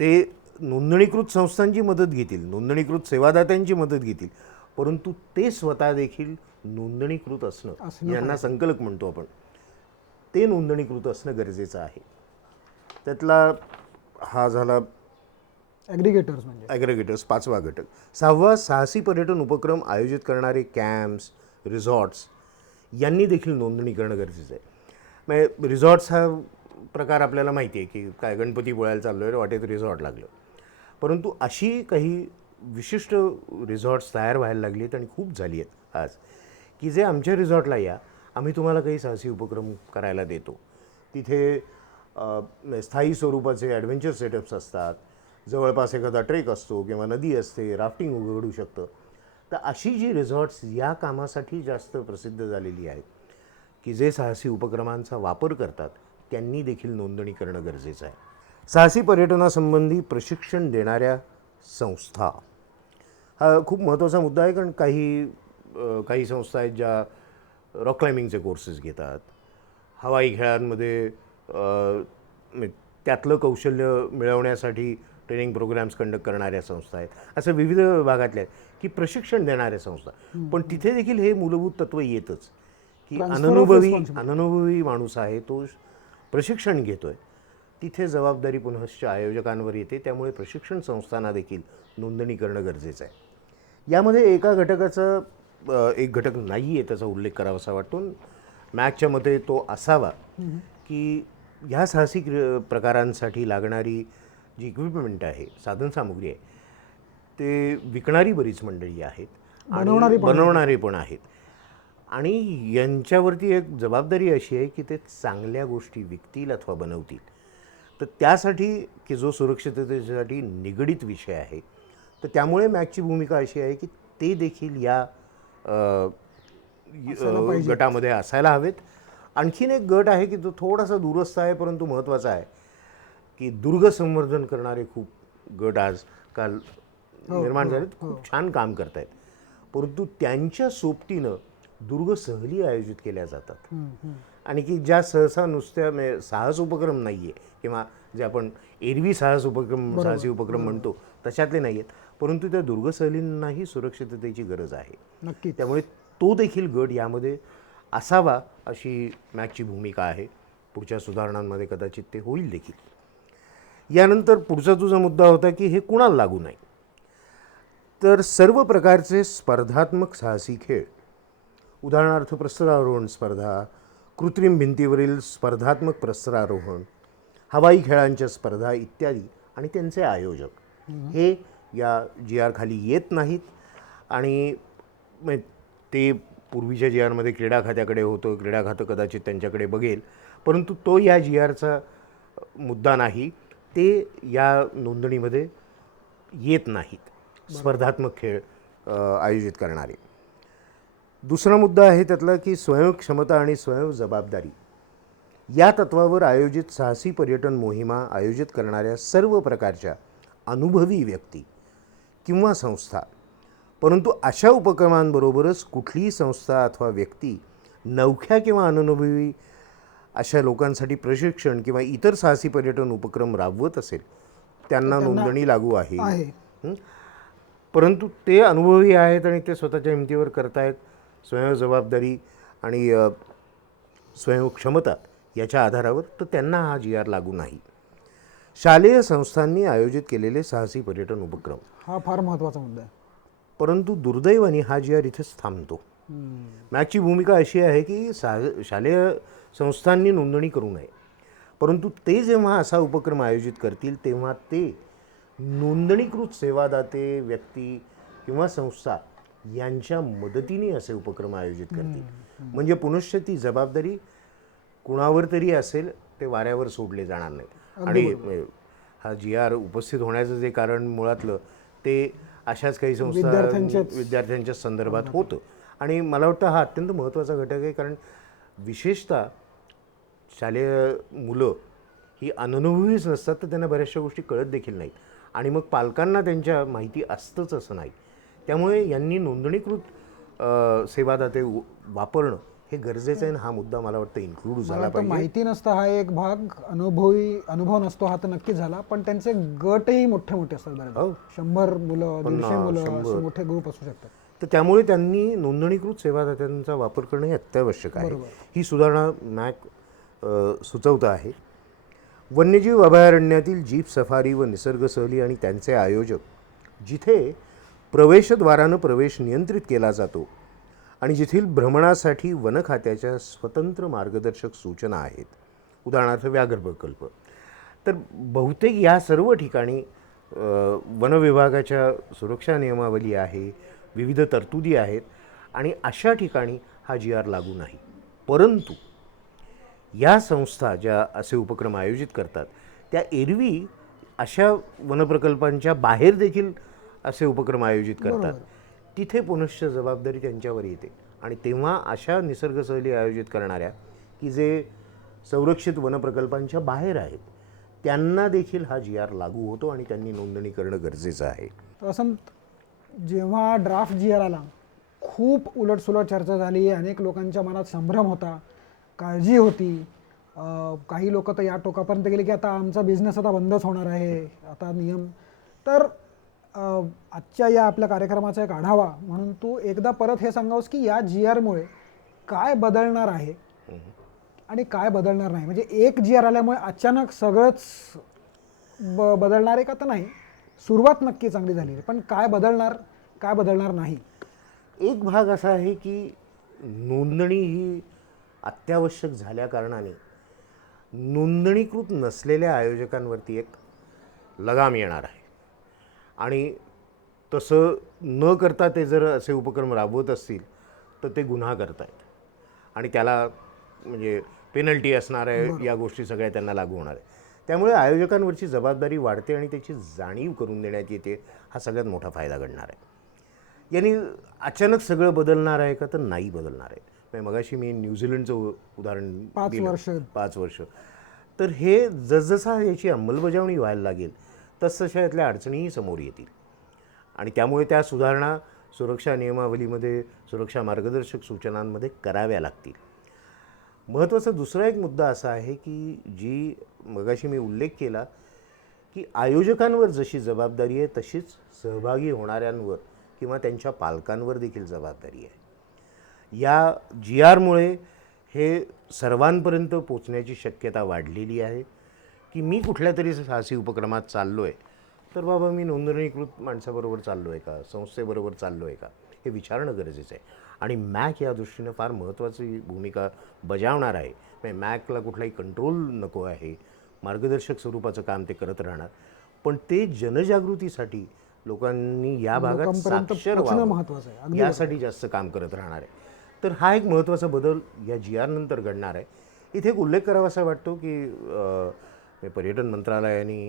ते नोंदणीकृत संस्थांची मदत घेतील, नोंदणीकृत सेवादात्यांची मदत घेतील, परंतु ते स्वतः देखील नोंदणीकृत असणं, यांना संकलक म्हणतो आपण, ते नोंदणीकृत असणं गरजेचं आहे. त्यातला हा झाला ॲग्रिगेटर्स म्हणजे ॲग्रिगेटर्स 5वा घटक. 6वा साहसी पर्यटन उपक्रम आयोजित करणारे कॅम्प्स, रिसॉर्ट्स यांनी देखील नोंदणी करणं गरजेचं आहे. म्हणजे रिसॉर्ट्स हा प्रकार आपल्याला माहिती आहे की काय गणपतीपुळ्याला चाललो आहे, वाटेत रिसॉर्ट लागलं, परंतु अशी काही विशिष्ट रिसॉर्ट्स तयार व्हायला लागली आहेत आणि खूप झाली आहेत आज, की जे आमच्या रिसॉर्टला या, आम्ही तुम्हाला काही साहसी उपक्रम करायला देतो. तिथे स्थायी स्वरूपाचे ॲडव्हेंचर सेटअप्स असतात, जवळपास एखादा ट्रेक असतो किंवा नदी असते, राफ्टिंग उघडू शकतं. तर अशी जी रिसॉर्ट्स या कामासाठी जास्त प्रसिद्ध झालेली आहेत की जे साहसी उपक्रमांचा वापर करतात, त्यांनी देखील नोंदणी करणं गरजेचं आहे. साहसी पर्यटनासंबंधी प्रशिक्षण देणाऱ्या संस्था हा खूप महत्त्वाचा मुद्दा आहे, कारण काही संस्था आहेत ज्या रॉक क्लाइम्बिंगचे कोर्सेस घेतात, हवाई खेळांमध्ये त्यातलं कौशल्य मिळवण्यासाठी ट्रेनिंग प्रोग्राम्स कंडक्ट करणाऱ्या संस्था आहेत, असं विविध भागातल्या आहेत की प्रशिक्षण देणाऱ्या संस्था. पण तिथे देखील हे मूलभूत तत्त्व येतच की अननुभवी माणूस आहे, तो प्रशिक्षण घेतोय, तिथे जबाबदारी पुनश्च आयोजकांवर येते. त्यामुळे प्रशिक्षण संस्थांना देखील नोंदणी करणं गरजेचं आहे. यामध्ये एका घटकाचा एक घटक नाही आहे त्याचा उल्लेख करावासा वाटतो. मॅकच्या मते तो असावा की ह्या साहसी प्रकारांसाठी लागणारी जी इक्विपमेंट आहे, साधनसामुग्री आहे, ते विकणारी बरीच मंडळी आहेत आणि बनवणारे पण आहेत, आणि यांच्यावरती एक जबाबदारी अशी आहे की ते चांगल्या गोष्टी विकतील अथवा बनवतील. तर त्यासाठी की जो सुरक्षिततेसाठी निगडीत विषय आहे, तर त्यामुळे मॅकची भूमिका अशी आहे की ते देखील या गटामध्ये असायला हवेत. आणखीन एक गट आहे की तो थोडासा दूरस्थ आहे परंतु महत्त्वाचा आहे, की दुर्ग संवर्धन करणारे खूप गट आजकाल निर्माण झालेत, खूप छान काम करत आहेत, परंतु त्यांच्या सोबतीनं दुर्ग सहली आयोजित केल्या जातात आणि की ज्या सहसा नुसत्या साहस उपक्रम नाही आहे किंवा जे आपण एरवी साहसी उपक्रम म्हणतो तशातले नाही आहेत, परंतु त्या दुर्ग सहलींनाही सुरक्षिततेची गरज आहे. नक्की. त्यामुळे तो देखील गट यामध्ये असावा अशी मॅकची भूमिका आहे. पुढच्या सुधारणांमध्ये कदाचित ते होईल देखील. यानंतर पुढचा तुझा मुद्दा होता की हे कुणाला लागू नाही. तर सर्व प्रकारचे स्पर्धात्मक साहसी खेळ, उदाहरणार्थ प्रस्तरारोहण स्पर्धा, कृत्रिम भिंतीवरील स्पर्धात्मक प्रस्तरारोहण, हवाई खेळांच्या स्पर्धा इत्यादी आणि त्यांचे आयोजक हे या GR खाली येत नाहीत. आणि ते पूर्वीच्या GRमध्ये क्रीडा खात्याकडे होतं, क्रीडा खातं कदाचित त्यांच्याकडे बघेल, परंतु तो या GRचा मुद्दा नाही. ते या नोंदणीमध्ये येत नाहीत स्पर्धात्मक खेळ आयोजित करणारे. दुसरा मुद्दा आहे त्यातला की स्वयंक्षमता आणि स्वयंजबाबदारी या तत्वावर आयोजित साहसी पर्यटन मोहिमा आयोजित करणाऱ्या सर्व प्रकारच्या अनुभवी व्यक्ती किंवा संस्था, परंतु अशा उपक्रमांबरोबरच कुठलीही संस्था अथवा व्यक्ती नवख्या किंवा अननुभवी अशा लोकांसाठी प्रशिक्षण किंवा इतर साहसी पर्यटन उपक्रम राबवत असेल त्यांना नोंदणी लागू आहे. परंतु ते अनुभवी आहेत आणि ते स्वतःच्या हिमतीवर करतायत, स्वयंजबाबदारी आणि स्वयंक्षमता याच्या आधारावर, तर त्यांना हा GR लागू नाही. शालेय संस्थांनी आयोजित केलेले साहसी पर्यटन उपक्रम हा फार महत्त्वाचा मुद्दा आहे. परंतु दुर्दैवाने हा GR इथेच थांबतो. मॅकची भूमिका अशी आहे की शालेय संस्थांनी नोंदणी करू नये, परंतु ते जेव्हा असा उपक्रम आयोजित करतील तेव्हा ते नोंदणीकृत सेवादाते व्यक्ती किंवा संस्था यांच्या मदतीने असे उपक्रम आयोजित करतील. म्हणजे पुनश्च ती जबाबदारी कुणावर तरी असेल, ते वाऱ्यावर सोडले जाणार नाही. आणि हा GR उपस्थित होण्याचं जे कारण मुळातलं ते अशाच काही संस्था विद्यार्थ्यांच्या संदर्भात होतं आणि मला वाटतं हा अत्यंत महत्त्वाचा घटक आहे, कारण विशेषतः शालेय मुलं ही अननुभवीच नसतात, तर त्यांना बऱ्याचशा गोष्टी कळत देखील नाहीत आणि मग पालकांना त्यांच्या माहिती असतंच असं नाही. त्यामुळे यांनी नोंदणीकृत सेवादाते वापरणं हे गरजेचं आहे आणि हा मुद्दा मला वाटतं इन्क्लूड मला झाला वाटतं पाहिजे. माहिती नसतं हा एक भाग, अनुभव नसतो हा तर नक्कीच झाला, पण त्यांचे गटही मोठे मोठे असतात बरेच. हो. 100 मुलं 150 मुलं 100. असे मोठे ग्रुप असू शकतात. तर त्यामुळे त्यांनी नोंदणीकृत सेवादात्यांचा वापर करणं हे अत्यावश्यक आहे. बरोबर. ही सुधारणा मॅक सुचवतं आहे. वन्यजीव अभयारण्यातील जीप सफारी व निसर्ग सहली आणि त्यांचे आयोजक जिथे प्रवेशद्वारानं प्रवेश नियंत्रित केला जातो आणि जिथील भ्रमणासाठी वन खात्याच्या स्वतंत्र मार्गदर्शक सूचना आहेत, उदाहरणार्थ व्याघ्र प्रकल्प, तर बहुतेक या सर्व ठिकाणी वन विभागाच्या सुरक्षा नियमावली आहे, विविध तरतुदी आहेत आणि अशा ठिकाणी हा GR लागू नाही. परंतु या संस्था ज्या असे उपक्रम आयोजित करतात त्या एरवी अशा वनप्रकल्पांच्या बाहेर देखील असे उपक्रम आयोजित करतात. तिथे पुनश्च जबाबदारी त्यांच्यावर येते आणि तेव्हा अशा निसर्ग सहली आयोजित करणाऱ्या की जे संरक्षित वनप्रकल्पांच्या बाहेर आहेत त्यांना देखील हा GR लागू होतो आणि त्यांनी नोंदणी करणं गरजेचं आहे. तर असं जेव्हा ड्राफ्ट GR आला, खूप उलटसुलट चर्चा झाली, अनेक लोकांच्या मनात संभ्रम होता, काळजी होती. काही लोक तर या टोकापर्यंत गेले की आता आमचा बिझनेस आता बंदच होणार आहे, आता नियम. तर आजच्या या आपल्या कार्यक्रमाचा एक आढावा म्हणून तू एकदा परत हे सांगावस की या GRमुळे काय बदलणार आहे आणि काय बदलणार नाही. म्हणजे एक GR आल्यामुळे अचानक सगळंच बदलणार आहे का तर नाही, सुरुवात नक्की चांगली झाली आहे, पण काय बदलणार नाही. एक भाग असा आहे की नोंदणी ही अत्यावश्यक झाल्या कारणाने नोंदणीकृत नसलेल्या आयोजकांवरती एक लगाम येणार आहे आणि तसं न करता ते जर असे उपक्रम राबवत असतील तर ते गुन्हा करतायत आणि त्याला म्हणजे पेनल्टी असणार आहे, या गोष्टी सगळ्या त्यांना लागू होणार आहे. त्यामुळे आयोजकांवरची जबाबदारी वाढते आणि त्याची जाणीव करून देण्यात येते. हा सगळ्यात मोठा फायदा घडणार आहे. यांनी अचानक सगळं बदलणार आहे का तर नाही बदलणार आहे. मगाशी मी न्यूझीलंडचं उदाहरण 5 वर्ष. तर हे जसजसा याची अंमलबजावणी व्हायला लागेल तसतशा यातल्या अडचणीही समोर येतील आणि त्यामुळे त्या सुधारणा सुरक्षा नियमावलीमध्ये, सुरक्षा मार्गदर्शक सूचनांमध्ये कराव्या लागतील. महत्त्वाचा दुसरा एक मुद्दा असा आहे की जी मगाशी मी उल्लेख केला की आयोजकांवर जशी जबाबदारी आहे तशीच सहभागी होणाऱ्यांवर किंवा त्यांच्या पालकांवर देखील जबाबदारी आहे. या GRमुळे हे सर्वांपर्यंत पोचण्याची शक्यता वाढलेली आहे की मी कुठल्या तरी साहसी उपक्रमात चाललो आहे तर बाबा मी नोंदणीकृत माणसाबरोबर चाललो आहे का, संस्थेबरोबर चाललो आहे का, हे विचारणं गरजेचं आहे. आणि मॅक या दृष्टीनं फार महत्त्वाची भूमिका बजावणार आहे. म्हणजे मॅकला कुठलाही कंट्रोल नको आहे, मार्गदर्शक स्वरूपाचं काम ते करत राहणार, पण ते जनजागृतीसाठी लोकांनी या भागात साक्षर व्हावं यासाठी जास्त काम करत राहणार आहे. तर हा एक महत्त्वाचा बदल या GR नंतर घडणार आहे. इथे एक उल्लेख करावासा वाटतो की पर्यटन मंत्रालयाने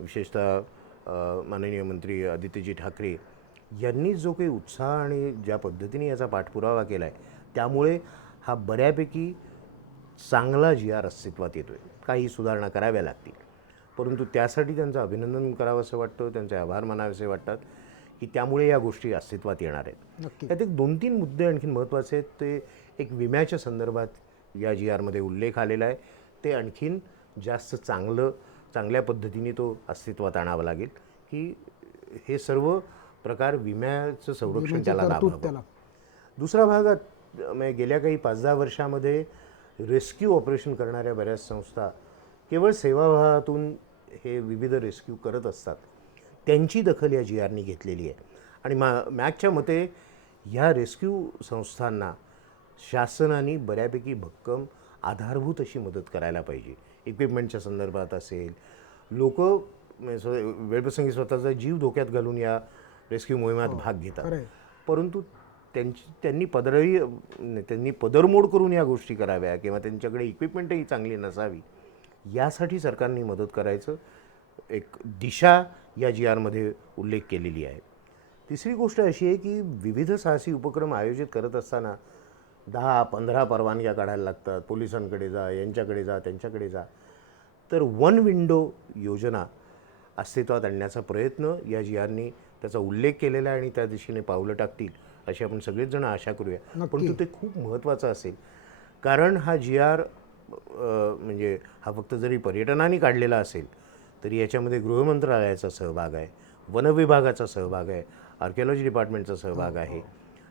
विशेषतः माननीय मंत्री आदित्यजी ठाकरे यांनी जो काही उत्साह आणि ज्या पद्धतीने याचा पाठपुरावा केला आहे त्यामुळे हा बऱ्यापैकी चांगला GR अस्तित्वात येतो आहे. काही सुधारणा कराव्या लागतील, परंतु त्यासाठी त्यांचं अभिनंदन करावंसं वाटतं, त्यांचे आभार मानावेसे वाटतात की त्यामुळे या गोष्टी अस्तित्वात येणार आहेत. त्यात एक 2-3 मुद्दे आणखी महत्त्वाचे आहेत. ते एक विम्याच्या संदर्भात या GRमध्ये उल्लेख आलेला आहे. ते आणखीन जास्त चांगल्या पद्धतीने तो अस्तित्वात आणावा लागेल की हे सर्व प्रकार विम्याचं संरक्षण त्याला लाभावं. दुसरा भाग म्हणजे गेल्या काही 5-10 वर्षामध्ये रेस्क्यू ऑपरेशन करणाऱ्या बऱ्याच संस्था केवळ सेवाभावातून हे विविध रेस्क्यू करत असतात, त्यांची दखल या GRनी घेतलेली आहे. आणि मॅकच्या मते ह्या रेस्क्यू संस्थांना शासनाने बऱ्यापैकी भक्कम आधारभूत अशी मदत करायला पाहिजे. इक्विपमेंटच्या संदर्भात असेल, लोक वेळप्रसंगी स्वतःचा जीव धोक्यात घालून या रेस्क्यू मोहिमात भाग घेतात, परंतु त्यांनी पदरमोड करून या गोष्टी कराव्या किंवा त्यांच्याकडे इक्विपमेंटही चांगली नसावी, यासाठी सरकारने मदत करायचं एक दिशा या GRमध्ये उल्लेख केलेली आहे. तिसरी गोष्ट अशी आहे की विविध साहसी उपक्रम आयोजित करत असताना 10-15 परवानग्या काढायला लागतात. पोलिसांकडे जा, यांच्याकडे जा, त्यांच्याकडे जा. तर वन विंडो योजना अस्तित्वात आणण्याचा प्रयत्न या GRनी त्याचा उल्लेख केलेला आहे आणि त्या दिशेने पावलं टाकतील अशी आपण सगळेच जण आशा करूया. परंतु ते खूप महत्त्वाचं असेल, कारण हा GR म्हणजे हा फक्त जरी पर्यटनाने काढलेला असेल तरी याच्यामध्ये गृहमंत्रालयाचा सहभाग आहे, वनविभागाचा सहभाग आहे, आर्किओलॉजी डिपार्टमेंटचा सहभाग आहे.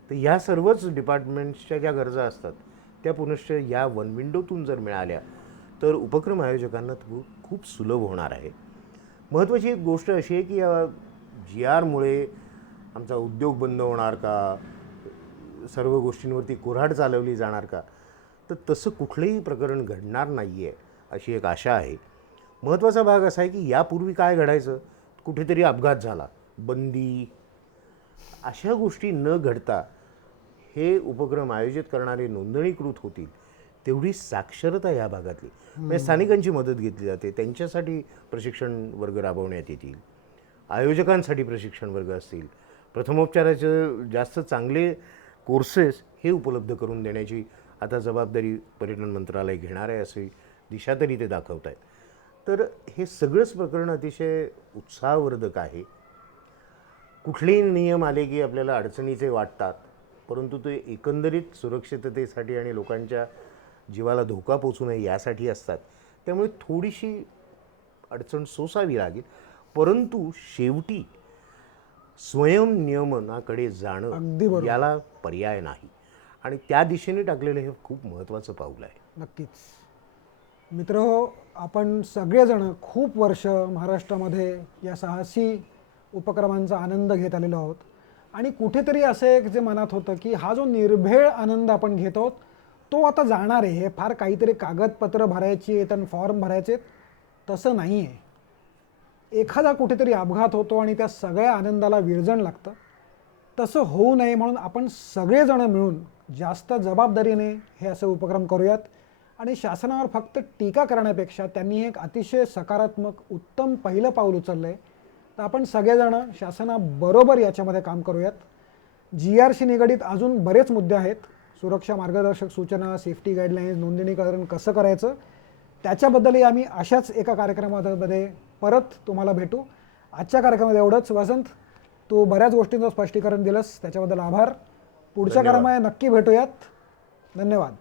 तर या सर्वच डिपार्टमेंट्सच्या ज्या गरजा असतात त्या पुनश्च या वन विंडोतून जर मिळाल्या तर उपक्रम आयोजकांना खूप सुलभ होणार आहे. महत्त्वाची एक गोष्ट अशी आहे की या GRमुळे आमचा उद्योग बंद होणार का, सर्व गोष्टींवरती कुऱ्हाड चालवली जाणार का, तर तसं कुठलंही प्रकरण घडणार नाही आहे अशी एक आशा आहे. महत्त्वाचा भाग असा आहे की यापूर्वी काय घडायचं, कुठेतरी अपघात झाला, बंदी, अशा गोष्टी न घडता हे उपक्रम आयोजित करणारे नोंदणीकृत होतील. तेवढी साक्षरता या भागातली म्हणजे स्थानिकांची मदत घेतली जाते, त्यांच्यासाठी प्रशिक्षण वर्ग राबवण्यात येतील, आयोजकांसाठी प्रशिक्षण वर्ग असतील, प्रथमोपचाराचे जास्त चांगले कोर्सेस हे उपलब्ध करून देण्याची आता जबाबदारी पर्यटन मंत्रालय घेणार आहे अशी दिशा तरी ते दाखवत आहेत. तर हे सगळंच प्रकरण अतिशय उत्साहवर्धक आहे. कुठलेही नियम आले की आपल्याला अडचणीचे वाटतात, परंतु ते एकंदरीत सुरक्षिततेसाठी आणि लोकांच्या जीवाला धोका पोचू नये यासाठी असतात. त्यामुळे थोडीशी अडचण सोसावी लागेल, परंतु शेवटी स्वयंनियमनाकडे अगदी जाणं बरोबर. याला पर्याय नाही आणि त्या दिशेने टाकलेलं हे खूप महत्त्वाचं पाऊल आहे. नक्कीच. मित्रहो, आपण सगळेजण खूप वर्ष महाराष्ट्रामध्ये या साहसी उपक्रमांचा आनंद घेत आलेलो आहोत आणि कुठेतरी असं एक जे मनात होतं की हा जो निर्भेळ आनंद आपण घेत आहोत तो आता जाणार आहे. हे फार काहीतरी कागदपत्र भरायची आहेत आणि फॉर्म भरायचे आहेत, तसं नाही आहे. एखादा कुठेतरी अपघात होतो आणि त्या सगळ्या आनंदाला विरजण लागतं. तसं होऊ नये म्हणून आपण सगळेजण मिळून जास्त जबाबदारीने हे असे उपक्रम करूयात आणि शासनावर फक्त टीका करण्यापेक्षा त्यांनी एक अतिशय सकारात्मक उत्तम पहिलं पाऊल उचललं आहे. तर आपण सगळेजण शासनाबरोबर याच्यामध्ये काम करूयात. GRशी निगडीत अजून बरेच मुद्दे आहेत. सुरक्षा मार्गदर्शक सूचना, सेफ्टी गाईडलाईन्स, नोंदणीकरण कसं करायचं त्याच्याबद्दलही आम्ही अशाच एका कार्यक्रमामध्ये परत तुम्हाला भेटू. आजच्या कार्यक्रमामध्ये एवढंच. वसंत, तू बऱ्याच गोष्टींचं स्पष्टीकरण दिलंस त्याच्याबद्दल आभार. पुढच्या कार्यक्रमात नक्की भेटूयात. धन्यवाद.